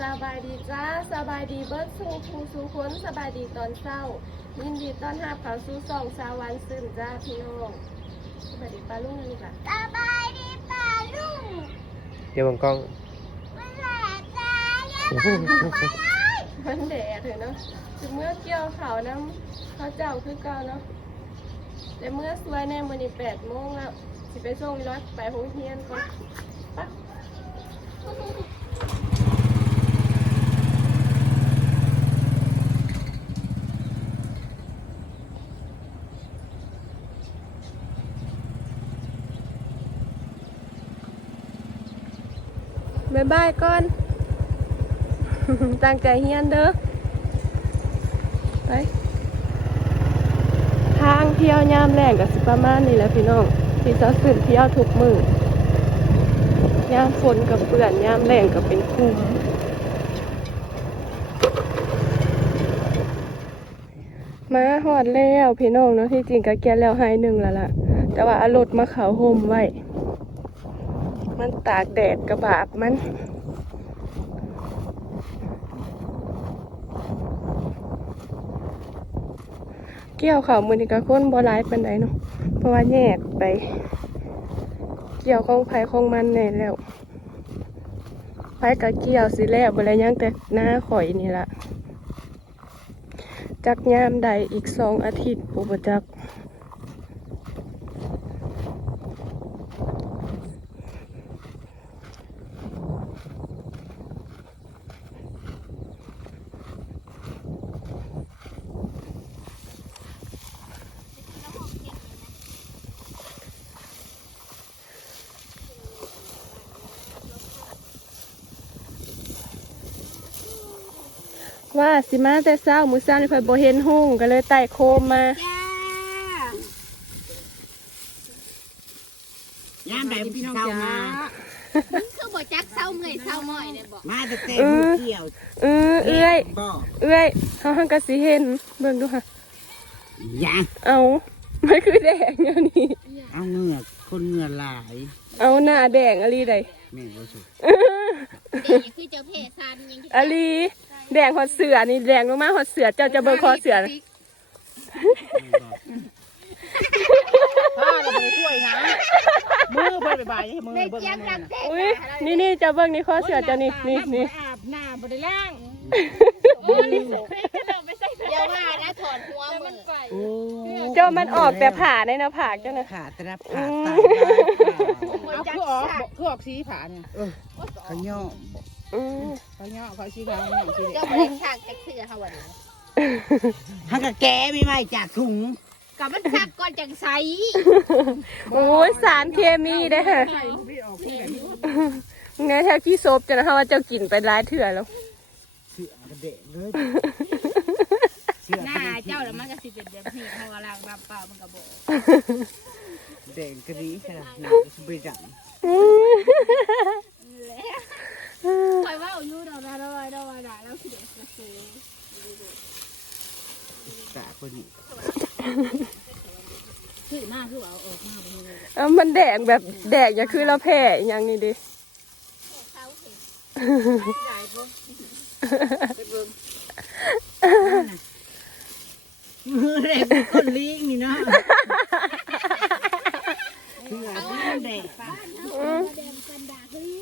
สบายดีจ้าสบายดีเบิร์ดสู่ผู้สู่คนสบายดีตอนเช้ายินดีต้อนรับเข้าสู่สองสาวันซึมจ้าพี่น้องสบายดีป้าลุงนะลูกหล่ะสบายดีป่าลุงเดี๋ยวบังกล้องมันแหลกจ้าอย่าบอกไปเลยมันแดดเลยเนาะถึงเมื่อเกี่ยวเขาวน้ำเขาเจ้าคือเก่าเนาะแต่เมื่อสวยแน่มื้อนี้แปดโมงแล้วสิไปส่งรถไปโรงเรียนก่อนไปะายบายก่อน ตั้งใจเฮียนเด้อ ไป ทางเที่ยวยามแรงกับสิประมาณนี้แหละพี่น้องที่จะขึ้นเที่ยวทุกมือยามฝนกับเปื่อนยามแรงกับเป็นคุ้มมาหอดแล้วพี่น้องเนาะที่จริงก็แก้แล้วให้หนึ่งแล้วล่ะ แต่ว่าอารถมาเขาห่มไว้ มันตากแดดกระบาบมันเกี่ยวเขาวมือนี้ก็คนบ่ร้ายเปานใดเนาะเพราะว่าแยกไป เกี่ยวของไผของมันแน่แล้วไผก็เกี่ยวสิแล้วบ่แล้วยังแต่หน้าข่อยนี่ละจักยามใดอีกสองอาทิตย์ผู้บ่จัก สิมาแต่เช้ามื้อเช้านี่ข่อยบ่เห็นหุ่งก็เลยไต่โคมมาจ้าย่ามใดพี่น้องจ๋าคือบ่จักเศร้าเมื่อยเศร้าม่อยเนี่ยบอกมาแต่แต่ผู้เกี่ยวเออเอื้อยบ่เอื้อยเฮาหังก็สิเห็นเบิ่งดูค่ะย่างเอามันคือแดงอย่างนี้เอาเหงือกคนเหงือหลาย เอาหน้าแดงอะลีใดแม่บ่สุดเด็กคือเจ้าเพศซันยังอะลี แดงหอดเสือนี่แดงลงมาหอดเสือเจ้าจะเบิ่งคอเสือนะถ้าเราไปช่วยนะมือเพิ่นไปบ่ายให้มือในเบิ่งเจียงแม่ดังน่ะแท้อุ้ยนี่นี่จะเบิ่งนี่คอเสือเจ้านี่นี่นี่อาบน้ำบ่ได้ล้างเดี๋ยวว่านะถอนหัวมือโอ้เจ้ามันออกแต่ผ่าในหน้าผากเจ้านะขาตรับขาตายเอาคือออกคือออกสีผาเนี่ยเออเขาย่ออื มเขาย่อเขาสีขาวเขาย่อสีเจ้าบ่ได้ฉากจักเสือค่ะวันนี้ฮักกะแกไม่ไม่จากถุงกับมันซักก่อนจังใสโอ้ยสารเคมีได้อค่ะใส่พี่ออกพี่กันไงแถวขี้โซบจะนะคะว่าเจ้ากินไปร้ายเถื่อแล้ว เสือกระเดะเลยเสือหน้าเจ้าแล้วมันก็สิเป็นแบบนี้เพราะว่าล้างน้ำเปล่ามันก็บ่เด็กกระดีขนาดหนักสบายจัง คอยว่าอยู่ดอกละร้อยดอกละแล้วสิเด็กกระสือตาคนนี้คือมากคือเอาออกมาบ่เลยเอามันแดงแบบแดงอย่าคือเราแพ้อหย่างนี้ดิเขาเห็นได้บ่มือแดงคนลิงนี่เนาะเสือที่แดงอืมแดงกันดาเฮ้ยเสือที่เด็กห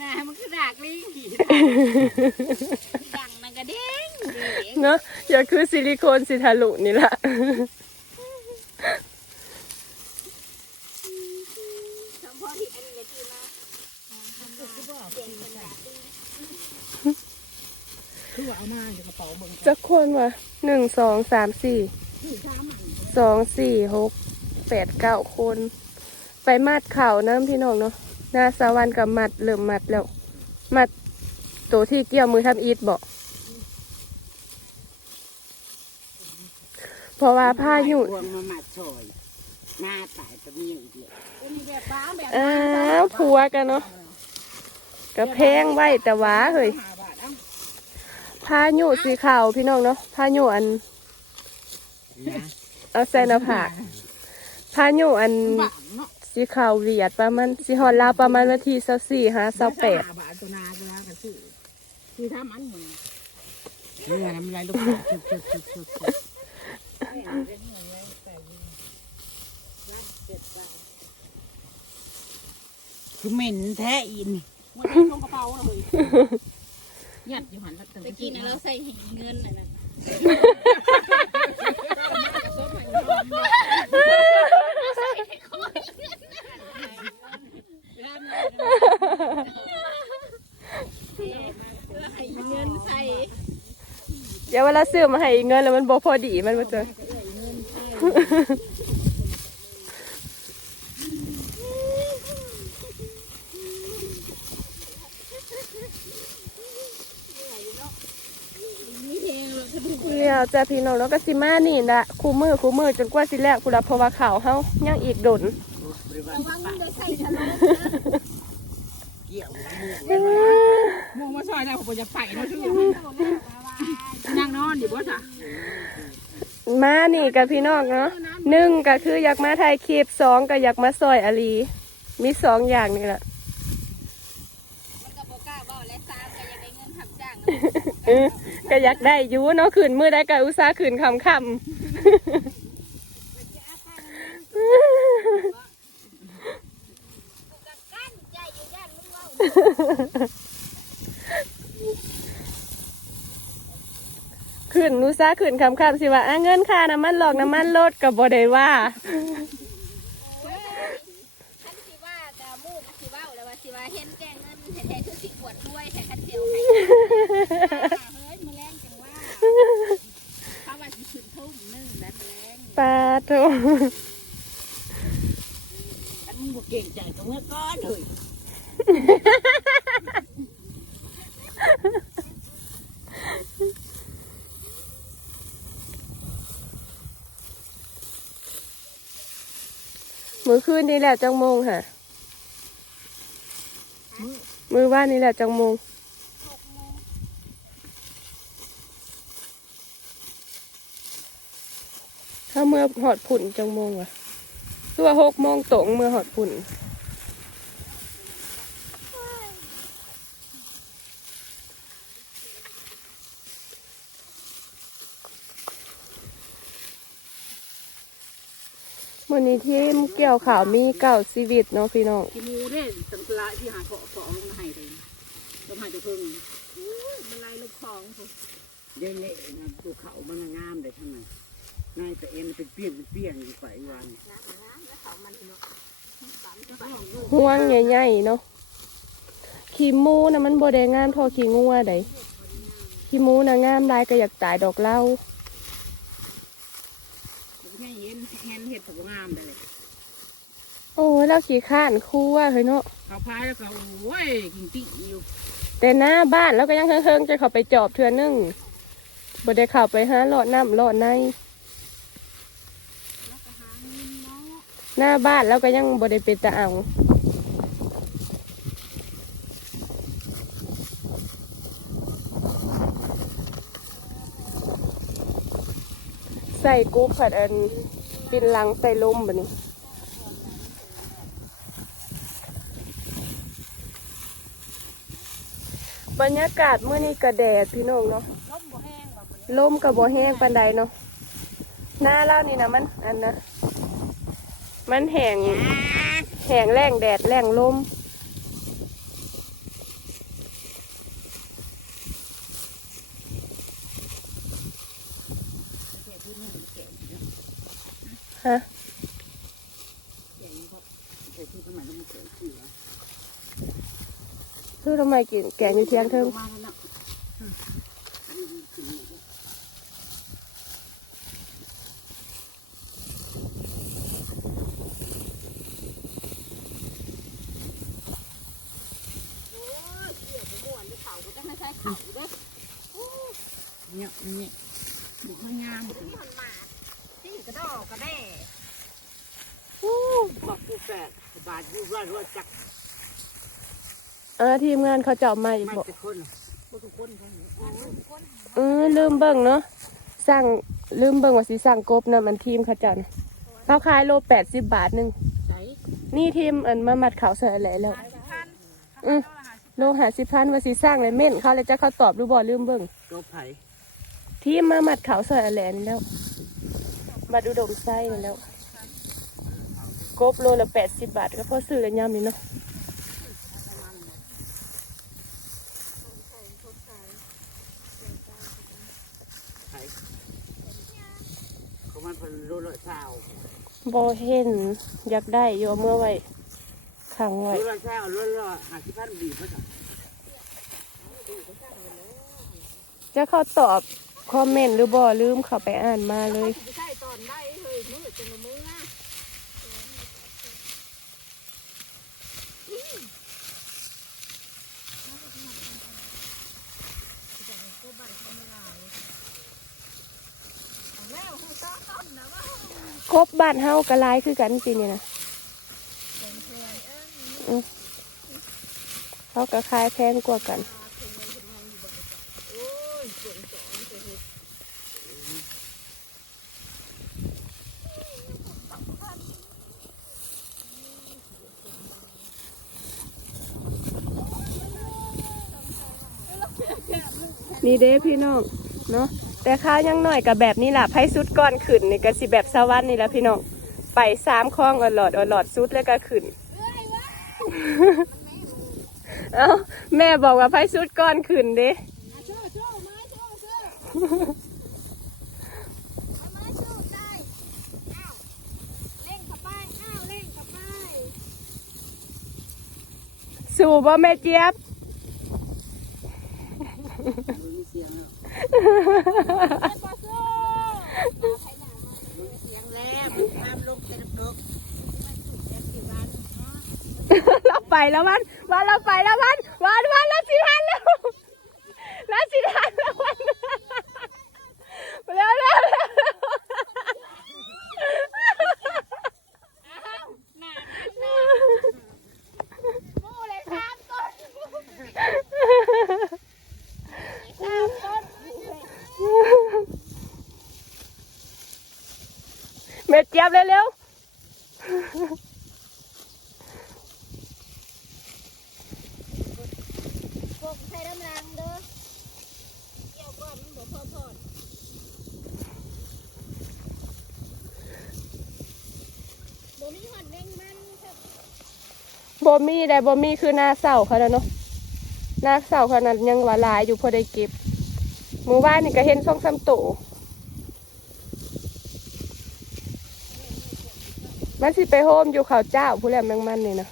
น้ามันคือดากลิงดังมันก็เด้งเด้งเนาะอย่าคือซิลิโคนสิทาลุนี่ละสมพอที่อันนี้ที่มาคือว่าเอามาในกระเป๋าเบิ่งจะคนวะหนึ่งสองสามสี่สองสี่หก แปดเก้าคน ไปมัดเข่าน้ำพี่น้องเนาะหนาสาวันกับมัดเริ่มมัดแล้ว มัดตัวที่เกี่ยวมือทำอีทบอกเพราะว่าผ้าอยู่พวงมาหมัดซอยหน้าตายตะเมียอีกเดียวอ้าวผัวกันเนาะกระแพงไว้แต่หว่าเฮ้ยห้าบาทเอ้าพายุสีขาวพี่น้องเนาะพายุอันนะเอาใส่หน้าผาก พายุอันสิข่าวเวียดประมาณสิฮอดลาวประมาณวันที่24หา28บาทตัวนาตัวนากันซื้อคือทำอันเหมือนเนื้อน้ำลายลูกชุบชุบชุบชุบคือเหม็นแท้อินมันเป็นลงกระเป๋าเลยยัดอยู่หันแตะกี้นะเราใส่หินเงินน่ะนะ ให้ เงินใส่เดี๋ยวเวลาซื้อมาให้เงินแล้วมันบ่พอดีมันบ่เจอนี่เองเราจะดูเดี๋ยวจะพี่น้องแล้วก็สิมานี่ละคู่มือคู่มือจนกว่าสิแลกพุ่นละเพราะว่าข่าวเฮายังอีกดน กี่ยวมูมาซอยแล้วผมจะไปเนาะชื่อนั่งนอนดิบ่จ้ะมานี่กับพี่น้องเนาะหนึ่งก็คืออยากมาถ่ายคลิปสองก็อยากมาซอยอาลี มีสองอย่างนี่แหละมันก็บอกกล้าบอกและซ้ำก็ยังได้เงินทำจ้างเออก็อยากได้อยูเนาะขืนมือได้ก็อุตส่าห์ขืนคำคกั้นใจอยู่ย่านมึงเว่าำ ขืนอุตส่าห์ขืนคำคำสิว่าอะเงินค่าน้ำมันหลอกน้ำมันลดกับบ่ได้ว่าคันสิว่าแต่มู่มันสิเว่าแล้วว่าสิว่าเห็นแกงเงินแท้ๆคือสิปวดด้วยแต่คันเดียวให้เฮ้ยมือแรงจังว่าเขาว่าสิขึ้นทุ่มนึงแล้วมือแรงปาโถอันมึงบ่เก่งใจกับเมื่อก้อนเลย มือคืนนี่แหละจังโมงค่ะ มือว่านนี่แหละจังโมงถ้าเมื่อหอดผุ่นจังโมงวะตัวหกโมงตรงเมื่อหอดผุ่น วันนี้ที่เกี่ยวข่าวมีเก่าชีวิตเนาะพี่น้องกิมูเด้สังกลาที่หาเกาะเกาะลงให้เลยลงให้จะเพิ่งมันไล่ลูกของผมเด่นเละนะภูเขามันงามเลยทั้งนั้นนายแต่เอ็นเป็นเปี้ยงเป็นเปี้ยงอยู่ไปวันห่วงใหญ่ๆเนาะขี้มูนะมันบ่ได้งามเทอขี้งัวไดขี้มูนะงามได้ก็อยากตายดอกเหล้า ผมแค่เห็นเห็นเห็ ดผมงามเลยโอ้ยแล้วขี้ข้านคั่วเฮ้ยเนาะเขาพายแล้วก็โอ้ยกินติ๊กอยู่ แต่หน้าบ้านแล้วก็ยังเฮิงๆจะเข้าไปจอบเทือนึงบ่ได้เข้าไปหาเลาะน้ำเลาะในหน้าบ้านแล้วก็ยังบ่ได้เป็นตาเอาใส่กูผัดอัน ปินลังใส่ลมแบบนี้บรรยากาศเมื่อนี้กระแดดพี่น้องเนาะลมกับบ่แห้งปันใดเนาะหน้าเล่านี่นะมันอันนะมันแห้งแห้งแรงแดดแรงลม ฮะใส่ที่สมัยมันเกิดขึ้นแล้วคือทำไมกินแกงอยู่เทียงเทิมาแล้วจะไม่ใช่เขาเด้อเนี่ยนี่บุกข้างงามที่มันมาที่ กระดอกกระแด่บอกกูแฝดบาดยูร้อยร้อยจักเออทีมงานเขาเจาะมาอีกไม่บอกทุกคนทุกคนทั้งเออลืมเบิ่งเนาะสั่งลืมเบิ่งว่าสิสั่งกบนะมันทีมเขาเจ้านะเขาขายโลแปดสิบบาทหนึ่งใช้นี่ทีมอันมามัดข่าวใส่อะไรแล้วพันอือโลหะสิพันว่าสิสร้างเลยเม่นเขาเลยจะเขาตอบหรือบ่ลืมเบิ่งจบไผ่ทีมมามัดข่าวใส่อะไรนี่แล้ว มาดูดมไส้นี่แล้วกบโลละแปดสิบบาทก็พอซื้อกันยำนี่เนาะไผ่เขามันเป็นรู้ละเช้าบ่เห็นอยากได้อยู่เมื่อไว้ขังไว้รู้ละเช้ารู้ละหาสิพันบีมาจ้ะจะเขาตอบคอมเมนต์หรือบ่ลืมเขาไปอ่านมาเลย อนได้เฮ้ยมืดจนละมือกบบ้านเฮากระลายคือกันปีนี้นะเขาก็ขายแพงกว่ากัน นี่เด้พี่น้องเนาะแต่ข้ายังหน่อยกับแบบนี้ล่ะไพ่สุดก้อนขึ้นนี่ก็สิแบบสวรรค์นี่แหละพี่น้องไปสามคลองอลอดอลอดสุดแล้วก็ขึ้นเอ้าแม่บอกว่าไพ่สุดก้อนขึ้นเด้ชู้ชู้ไม้ชู้ชู้ไม้ชู้ได้อ้าวเบ้เล่งขับไปสู่บ่แม่เจี๊ยบ เสียงแล้วบ้านบ้ามลูกจะกบเราไปแล้ววันวันเราไปแล้ววันวันวันเราสิทันแล้วเราสิทันแล้ววันเร็วเร็วเร็ว อ้าวหนาหนามูเลยข้ามต้นข้ามต้น แม่เจี๊ ยบเร็วเร็วพวกใส่น้ำลังเด้อเกี่ยวก่อนมันบ่พอพอดบ่มีหอดแมงมันครับบ่มีได้บ่มีคือหน้าเศร้าเขาแล้วเนาะหน้าเศร้าขนาดยังว่าหลายอยู่พอได้เก็บหมู่บ้านนี่ก็เห็นช่องซ้ำโต มันสิไปโฮมอยู่เขาเจ้าผู้แหลมแมงมันนี่นะ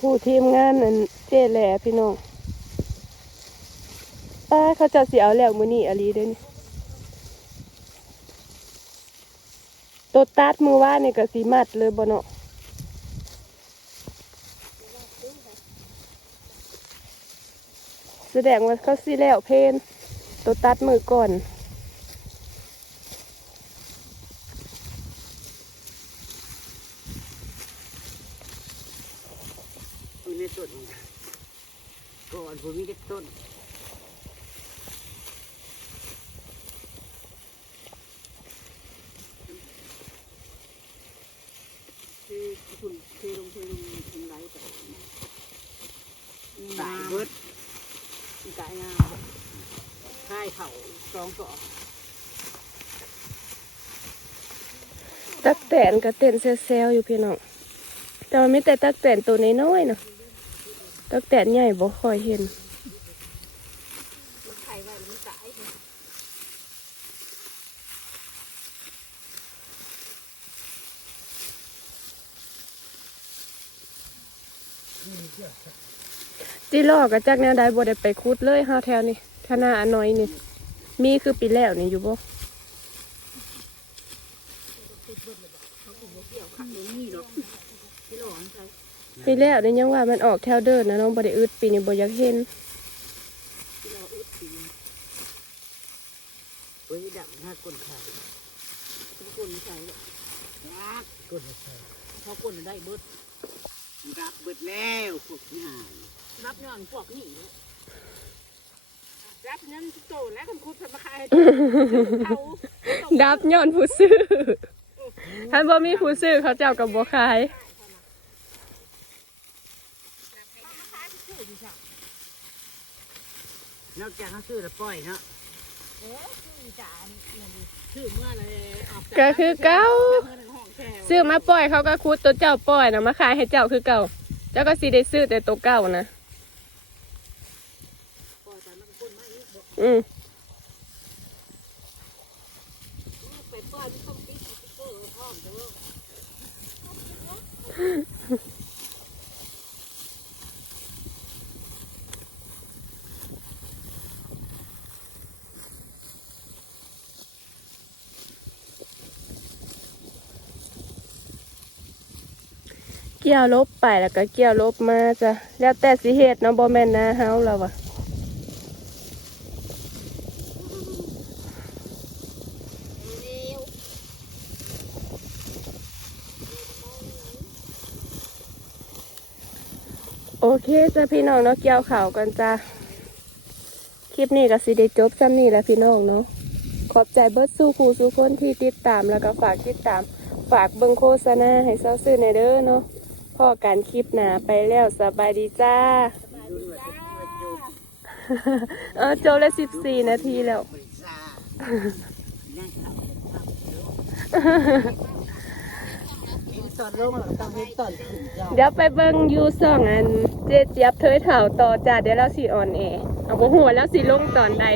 ผู้ทีมงานนั่นเจ๊แหล่พี่น้อง ป้าเขาจะเสียเอาแล้วมือนี่อลีเด้นี่ตัวตัดมือว่านี่ก็สีมัดเลยบ่เนาะแสดงว่าเขาสีแล้วเพนตัวตัดมือก่อนมีในต้นก่อนผมมีแต่ต้นคือคุณคือลงคือลงทำไรไปตายเบิดตายงามค่ายเขาสองเกาะ ตักแตนก็เต้นเซลๆอยู่พี่น้องแต่ว่าไม่แต่ตักแตนตัวน้อยๆเนาะตักแตนใหญ่บ่ค่อยเห็นจีลอกกับจักแนวใดบ่ได้ไปคุดเลยห้าแถวนี่ธนาอน้อยนี่ มีคือปีแล้วนี่อยู่บ่ นี่หรอกที่หลอนใช่ ปีแล้วนี่ยังว่ามันออกแถวเดินนะน้องบ่ได้อึดปีนี้บ่อยากเห็นเฮ้ยดับห้ากลไข่ทุกรักกลไข่พอคนได้เบิดรับเบิดแล้วพวกงานรับย้อนพวกนี่รับเงินโตแล้วกันคุณมาขายเขาดับย้อนผู้ซื้อท่านบ่มีผู้ซื้อเขาเจ้ากับบ่ขาย นอกจากเขาซื้อแล้วปล่อยเนาะชื่อเมื่อไรออกก็คือเก่าซื้อมาปล่อยเขาก็คุดตัวเจ้าปล่อยนะมาขายให้เจ้าคือเก่า เจ้าก็สิได้ซื้อแต่ตัวเก่านะอืมไปป้อนต้องติ๊กติ๊กเกอร์พร้อมเด้อ เกี่ยวลบไปแล้วก็เกี่ยวลบมาจ้ะแล้วแต่สิเฮ็ดเนาะบ่แม่นนาเฮาแล้วว่ะโอเคจ้ะพี่น้องเนาะเกี่ยวข่าวกันจ้ะคลิปนี้ก็สิได้จบซ้ำนี่แหละพี่น้องเนาะขอบใจเบิร์ดสู้ครูสู้คนที่ติดตามแล้วก็ฝากติดตาม ฝากเบิ่งโฆษณาให้เซาซื้อในเด้อเนาะ พอการคลิปหนาไปแล้วสบายดีจ้าดูด้วยว่าจะจบเออจบแล้วสิบสี่นาทีแล้วบริษัทนั่งเขาเห็นตอนลงแล้วก็ต้องเห็นตอนขึ้นยอดเดี๋ยวไปเบิ่งอยูสองอัน เจ๊เจี๊ยบเทยเถ่าต่อจ้าเดี๋ยวเราสีออนแอร์เอาบ่หัวแล้วสีลงตอนใด